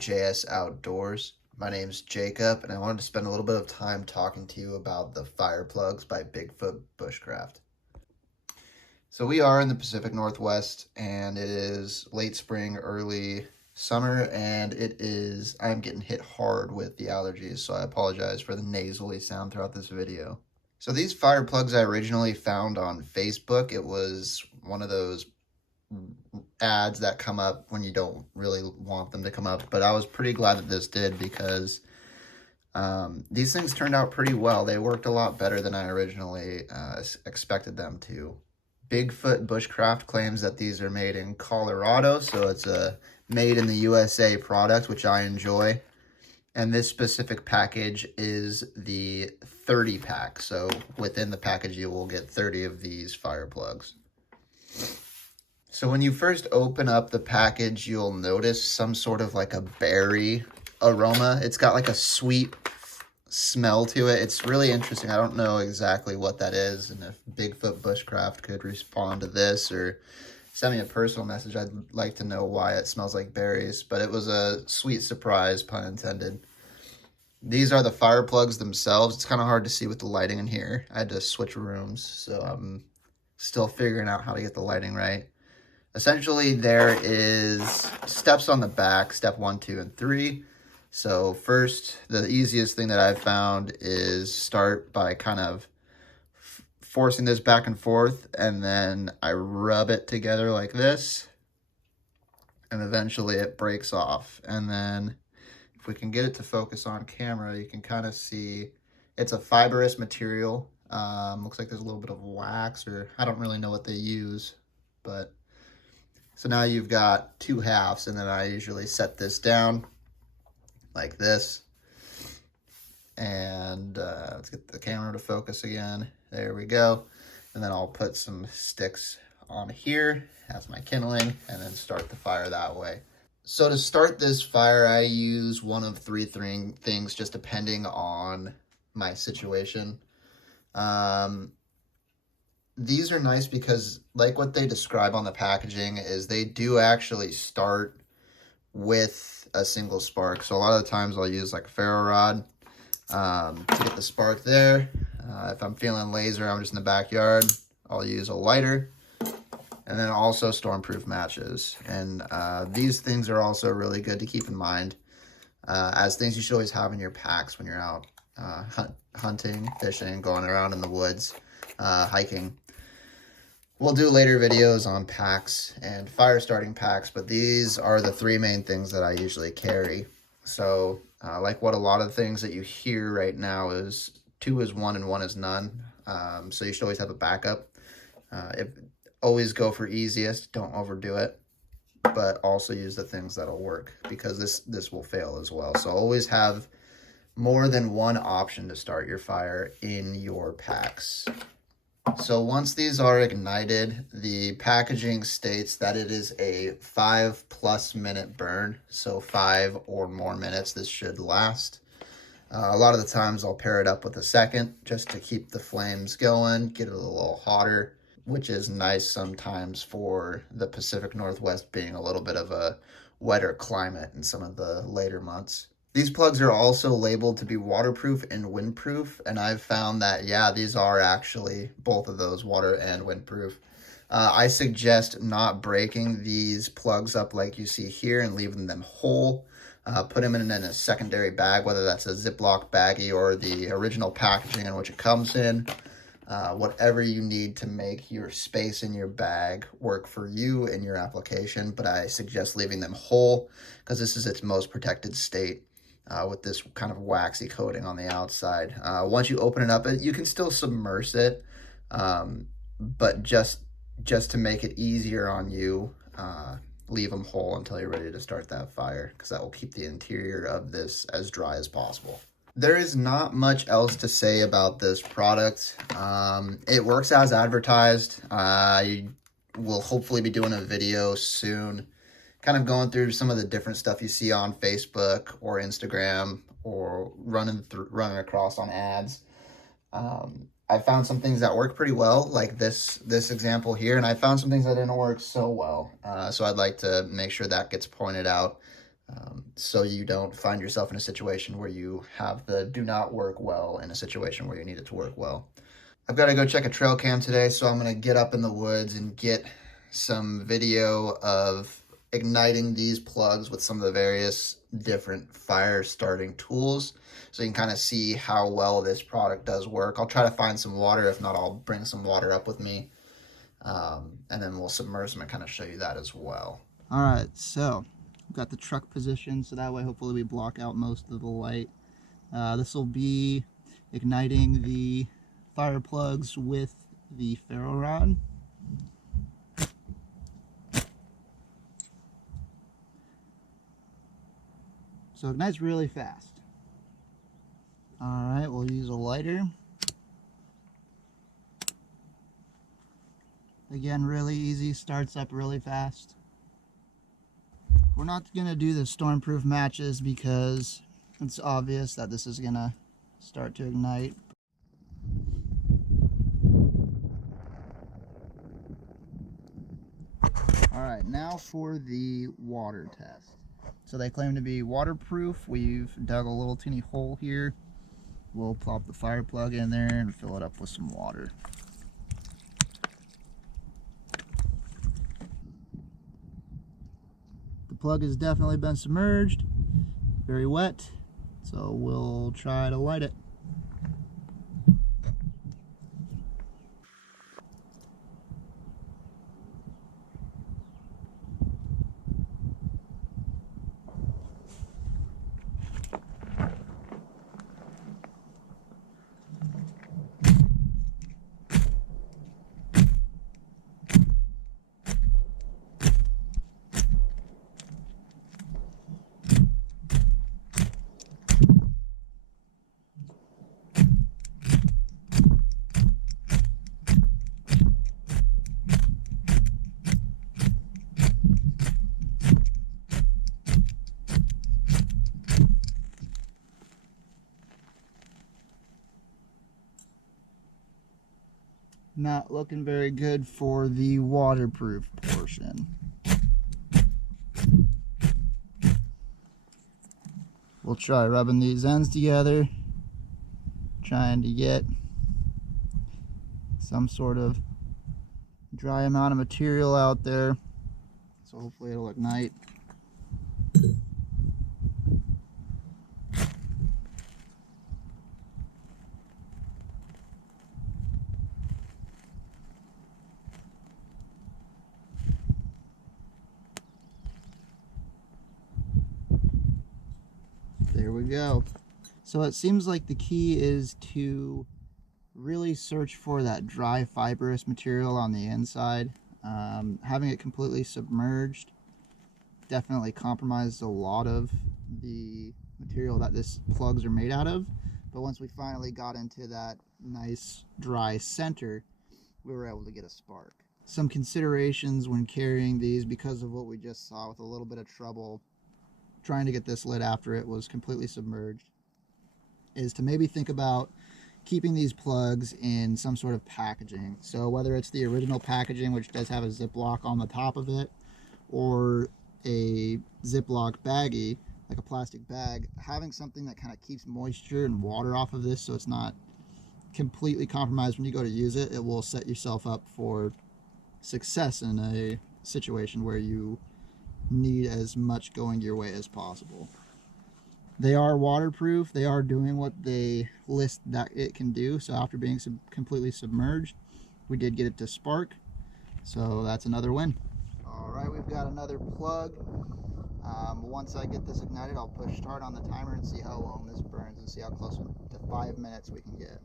JS Outdoors. My name's Jacob, and I wanted to spend a little bit of time talking to you about the fire plugs by Bigfoot Bushcraft. So we are in the Pacific Northwest, and it is late spring, early summer, and I'm getting hit hard with the allergies, so I apologize for the nasally sound throughout this video. So these fire plugs I originally found on Facebook. It was one of those ads that come up when you don't really want them to come up, but I was pretty glad that this did because these things turned out pretty well. They worked a lot better than I originally expected them to. Bigfoot Bushcraft claims that these are made in Colorado, so it's a made in the USA product, which I enjoy. And this specific package is the 30 pack, so within the package you will get 30 of these fire plugs. So when you first open up the package, you'll notice some sort of like a berry aroma. It's got like a sweet smell to it. It's really interesting. I don't know exactly what that is, and if Bigfoot Bushcraft could respond to this or send me a personal message, I'd like to know why it smells like berries, but it was a sweet surprise, pun intended. These are the fire plugs themselves. It's kind of hard to see with the lighting in here. I had to switch rooms, so I'm still figuring out how to get the lighting right. Essentially, there is steps on the back, step 1, 2, and 3. So first, the easiest thing that I've found is start by kind of forcing this back and forth, and then I rub it together like this, and eventually it breaks off. And then if we can get it to focus on camera, you can kind of see it's a fibrous material. Looks like there's a little bit of wax, or I don't really know what they use, but so now you've got two halves, and then I usually set this down like this. And let's get the camera to focus again. There we go. And then I'll put some sticks on here as my kindling, and then start the fire that way. So to start this fire, I use one of three things, just depending on my situation. These are nice because, like what they describe on the packaging, is they do actually start with a single spark. So a lot of the times I'll use like a ferro rod to get the spark there. If I'm feeling laser, I'm just in the backyard, I'll use a lighter. And then also stormproof matches. And these things are also really good to keep in mind as things you should always have in your packs when you're out hunting, fishing, going around in the woods, hiking. We'll do later videos on packs and fire starting packs, but these are the three main things that I usually carry. So like what a lot of things that you hear right now is 2 is 1 and 1 is none. So you should always have a backup. Always go for easiest, don't overdo it, but also use the things that'll work, because this will fail as well. So always have more than one option to start your fire in your packs. So once these are ignited, the packaging states that it is a 5+ minute burn. So 5 or more minutes this should last. A lot of the times I'll pair it up with a second just to keep the flames going, get it a little hotter, which is nice sometimes for the Pacific Northwest being a little bit of a wetter climate in some of the later months. These plugs are also labeled to be waterproof and windproof, and I've found that, yeah, these are actually both of those, water and windproof. I suggest not breaking these plugs up like you see here and leaving them whole. Put them in a secondary bag, whether that's a Ziploc baggie or the original packaging in which it comes in. Whatever you need to make your space in your bag work for you and your application, but I suggest leaving them whole because this is its most protected state. With this kind of waxy coating on the outside. Once you open it up, you can still submerge it, but just to make it easier on you, leave them whole until you're ready to start that fire, because that will keep the interior of this as dry as possible. There is not much else to say about this product. It works as advertised. I will hopefully be doing a video soon, kind of going through some of the different stuff you see on Facebook or Instagram or running across on ads. I found some things that work pretty well, like this example here, and I found some things that didn't work so well. So I'd like to make sure that gets pointed out so you don't find yourself in a situation where you have the do not work well in a situation where you need it to work well. I've got to go check a trail cam today, so I'm going to get up in the woods and get some video of igniting these plugs with some of the various different fire starting tools, so you can kind of see how well this product does work. I'll try to find some water. If not, I'll bring some water up with me, and then we'll submerge them and kind of show you that as well. All right, so we've got the truck positioned, so that way hopefully we block out most of the light. This will be igniting the fire plugs with the ferro rod. So it ignites really fast. All right, we'll use a lighter. Again, really easy, starts up really fast. We're not gonna do the stormproof matches because it's obvious that this is gonna start to ignite. All right, now for the water test. So they claim to be waterproof. We've dug a little teeny hole here. We'll plop the fire plug in there and fill it up with some water. The plug has definitely been submerged, very wet, so we'll try to light it. Not looking very good for the waterproof portion. We'll try rubbing these ends together, trying to get some sort of dry amount of material out there. So hopefully it'll ignite. There we go. So it seems like the key is to really search for that dry fibrous material on the inside. Having it completely submerged definitely compromised a lot of the material that this plugs are made out of. But once we finally got into that nice dry center, we were able to get a spark. Some considerations when carrying these, because of what we just saw with a little bit of trouble trying to get this lit after it was completely submerged, is to maybe think about keeping these plugs in some sort of packaging. So whether it's the original packaging, which does have a Ziploc on the top of it, or a Ziploc baggie, like a plastic bag, having something that kind of keeps moisture and water off of this so it's not completely compromised when you go to use it, it will set yourself up for success in a situation where you need as much going your way as possible. They are waterproof. They are doing what they list that it can do. So after being completely submerged, we did get it to spark. So that's another win. All right, we've got another plug. Once I get this ignited, I'll push start on the timer and see how long this burns and see how close to 5 minutes we can get.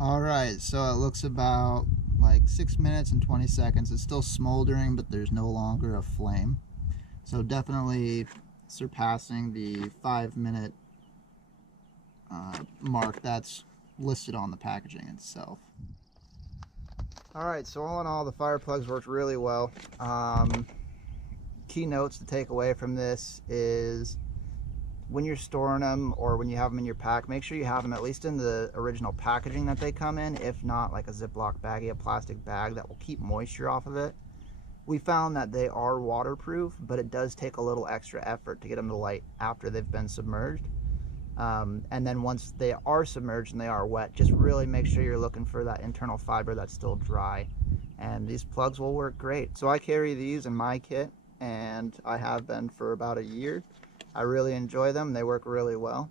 All right, so it looks about like 6 minutes and 20 seconds. It's still smoldering, but there's no longer a flame. So definitely surpassing the 5-minute mark that's listed on the packaging itself. Alright, so all in all, the fire plugs worked really well. Key notes to take away from this is when you're storing them or when you have them in your pack, make sure you have them at least in the original packaging that they come in, if not like a Ziploc baggie, a plastic bag that will keep moisture off of it. We found that they are waterproof, but it does take a little extra effort to get them to light after they've been submerged. And then once they are submerged and they are wet, just really make sure you're looking for that internal fiber that's still dry. And these plugs will work great. So I carry these in my kit, and I have been for about a year. I really enjoy them. They work really well.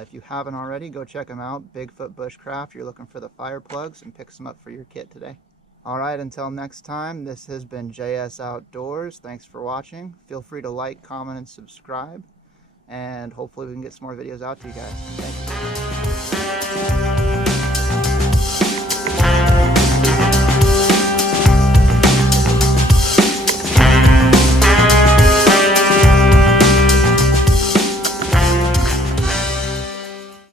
If you haven't already, go check them out. Bigfoot Bushcraft. You're looking for the fire plugs, and pick some up for your kit today. Alright, until next time, this has been JS Outdoors. Thanks for watching. Feel free to like, comment, and subscribe. And hopefully we can get some more videos out to you guys. Thank you.